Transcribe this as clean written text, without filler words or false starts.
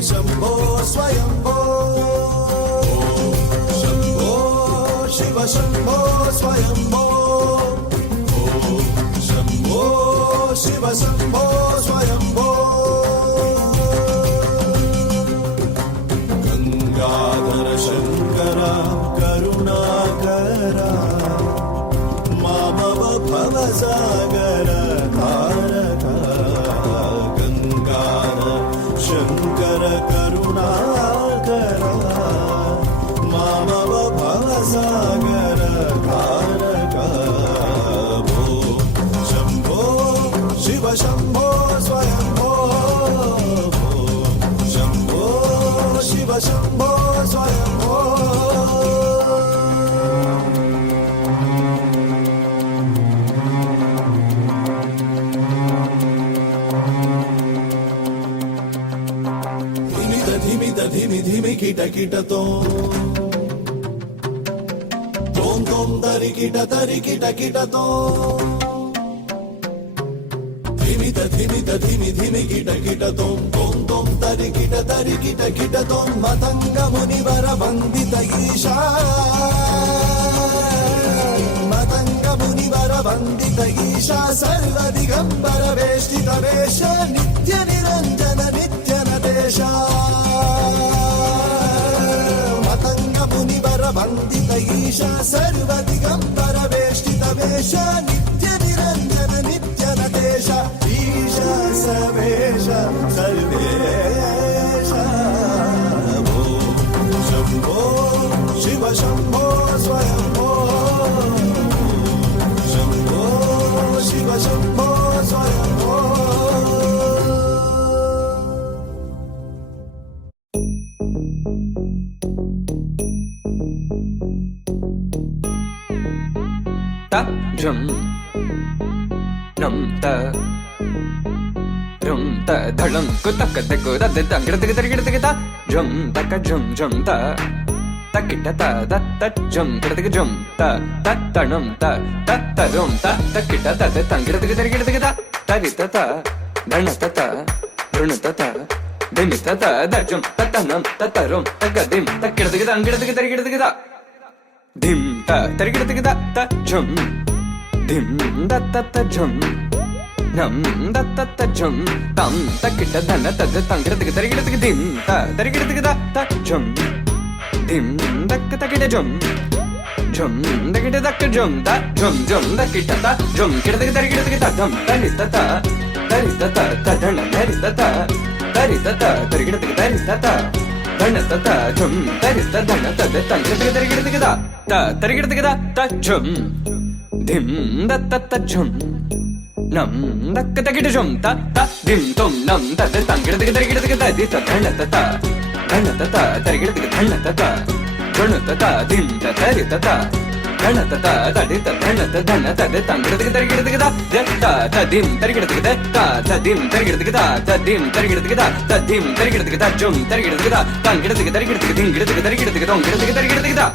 शम्भो स्वयम्भो शम्भो शिव शम्भो स्वयम्भो शम्भो शिव शम्भो स्वयम्भो गंगाधर शंकर करुणाकरा मामव भवसागर तारका शंकर करुणाकरा मामव भवसागर तारका शंभो शिव शंभो स्वयंभो शंभो शिव शंभो स्वयंभो धिमि धिमि कीट कीटतो तोम तोम तरि कीट कीटतो धिमि धिमि धिमि कीट कीटतो तोम तोम तरि कीट कीटतो मतंग मुनिवर वंदित ईशा मतंग मुनिवर वंदित ईशा सर्व दिगंबर वेष्टित वेश नित्य निरंजन नित्य नटेश वंदित ईशा सर्व दिगंबर वेष्टित वेश नित्य निरंजन नित्य Natesh Isha सवेश Sarvesh Shambho Shiv Shambho Swayambho Shambho Shiv Shambho Swayambho jum num ta rum ta dhalam kutak tak da da tangir tik tik tik ta jum tak jum ta takita ta da ta jum tik jum ta tanum ta rum ta takita ta tangir tik tik ta tarita ta dhanata ta runata ta dimita ta da jum tanum rum tagadim takir tik tangir tik ta dim ta tarikir tik ta jum dim da ta jum nam da ta jum tam takita dana ta tangir tik tarikir tik dim ta tarikir tik ta jum dim dak takita jum dakita dak jum ta jum dakita ta jum kir tik tarikir tik ta dam tarita ta dana tarita ta tarikir tik tarita ta dhanata jum tarita dhanata tangir tik tarikir tik ta tarikir tik ta jum dim da ta jum nam dak takita jum ta dim tum nam ta tangir tik tarikir tik ta di ta dhanata tarikir tik dhanata dhanata dim ta tarita ta dhanata di ta dhanata tangir tik tarikir tik ta dim tarikir tik ta dim tarikir tik ta dim tarikir tik ta dim tarikir tik ta jum tarikir tik ta tangir tik tarikir tik dingir tik tarikir tik dongir tik tarikir tik ta